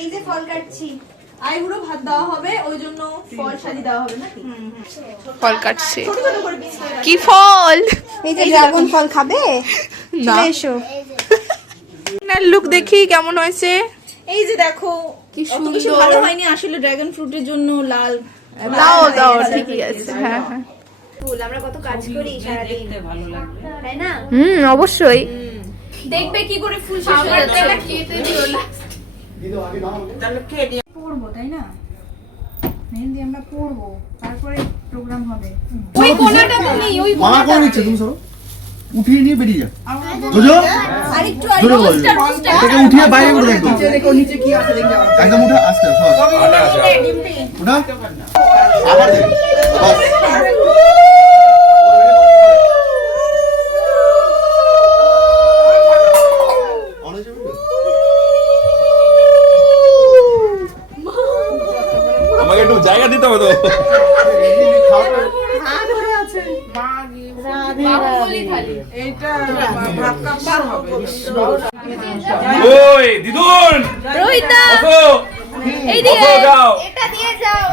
এই যে ফল কাটছি আইবুড়ো ভাত দেওয়া হবে ওই জন্য ফল সাজি দেওয়া হবে নাকি? ফল কাটছে। কি ফল? এই যে ড্রাগন ফল খাবে? না। এসো। লুক দেখি কেমন হয়েছে। এই যে দেখো কি সুন্দর। ভালো হয়নি আসলে ড্রাগন ফ্রুটের জন্য লাল। দাও দাও ঠিকই আছে হ্যাঁ হ্যাঁ। ফুল আমরা কত কাজ করি সারাদিন। তাই না? হুম অবশ্যই। দেখবে কি করে ফুল শেষ হয়ে যাচ্ছে পড়ব তাই না? মেহেন্দি আমরা পড়ব তারপরে প্রোগ্রাম হবে। ওই কোনাটা তুমি ওই করে নিচ্ছে তুমি সরো। উঠিয়ে নিয়ে বেরিয়ে যা জোজো আরেকটু উঠিয়ে বাইরে করে দেখো। নিচে কি আছে দেখে একদম উঠা আস্তে সর। উঠা। আবার দে। দিতে হবে তো ওই দিদুন! রোহিতা এটা দিয়ে যাও।